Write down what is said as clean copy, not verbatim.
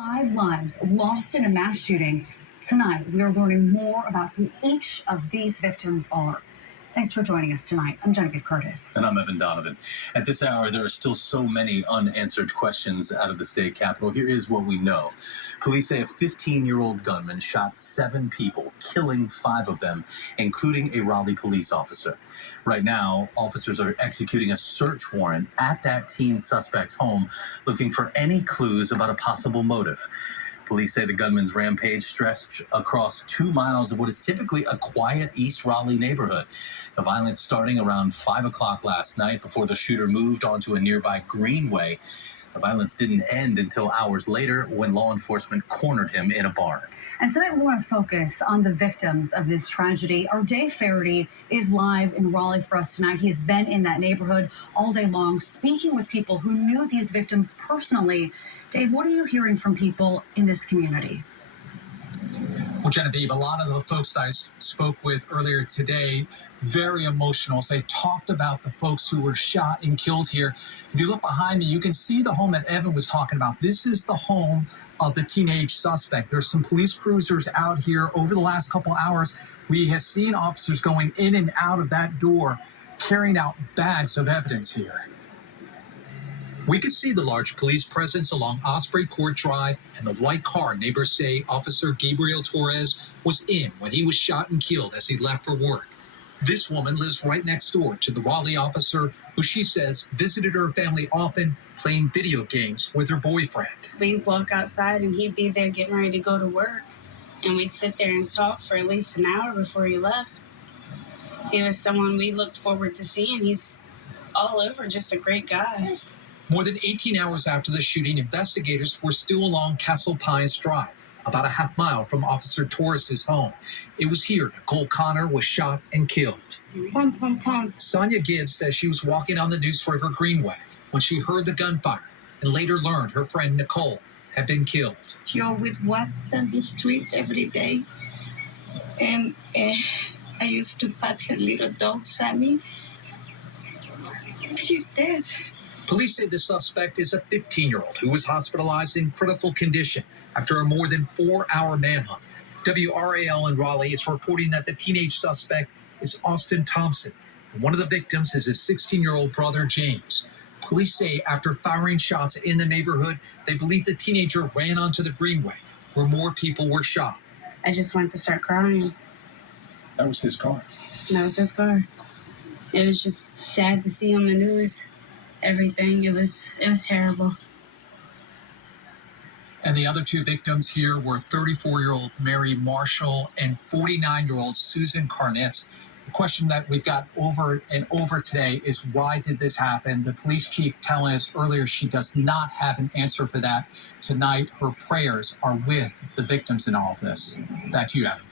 5 lives lost in a mass shooting. Tonight, we are learning more about who each of these victims are. Thanks for joining us tonight. I'm Genevieve Curtis. And I'm Evan Donovan. At this hour, there are still so many unanswered questions out of the state capitol. Here is what we know. Police say a 15-year-old gunman shot 7 people, killing 5 of them, including a Raleigh police officer. Right now, officers are executing a search warrant at that teen suspect's home, looking for any clues about a possible motive. Police say the gunman's rampage stretched across 2 miles of what is typically a quiet East Raleigh neighborhood. The violence starting around 5 o'clock last night before the shooter moved onto a nearby greenway. The violence didn't end until hours later when law enforcement cornered him in a barn. And tonight we want to focus on the victims of this tragedy. Our Dave Faraday is live in Raleigh for us tonight. He has been in that neighborhood all day long, speaking with people who knew these victims personally. Dave, what are you hearing from people in this community? Well, Genevieve, a lot of the folks that I spoke with earlier today, very emotional. They talked about the folks who were shot and killed here. If you look behind me, you can see the home that Evan was talking about. This is the home of the teenage suspect. There's some police cruisers out here over the last couple hours. We have seen officers going in and out of that door, carrying out bags of evidence here. We could see the large police presence along Osprey Court Drive and the white car neighbors say Officer Gabriel Torres was in when he was shot and killed as he left for work. This woman lives right next door to the Raleigh officer who she says visited her family often playing video games with her boyfriend. We'd walk outside and he'd be there getting ready to go to work, and we'd sit there and talk for at least an hour before he left. He was someone we looked forward to seeing. He's all over just a great guy. More than 18 hours after the shooting, investigators were still along Castle Pines Drive, about a half mile from Officer Torres' home. It was here Nicole Connor was shot and killed. Sonia Gibbs says she was walking on the Neuse River Greenway when she heard the gunfire and later learned her friend Nicole had been killed. She always walked down the street every day, and I used to pat her little dog, Sammy. She's dead. Police say the suspect is a 15-year-old who was hospitalized in critical condition after a more than 4-hour manhunt. WRAL in Raleigh is reporting that the teenage suspect is Austin Thompson. One of the victims is his 16-year-old brother, James. Police say after firing shots in the neighborhood, they believe the teenager ran onto the greenway where more people were shot. I just wanted to start crying. That was his car. That was his car. It was just sad to see on the news. Everything. It was terrible. And the other 2 victims here were 34-year-old Mary Marshall and 49-year-old Susan Carnitz. The question that we've got over and over today is why did this happen? The police chief telling us earlier she does not have an answer for that. Tonight, her prayers are with the victims in all of this. Back to you, Evan.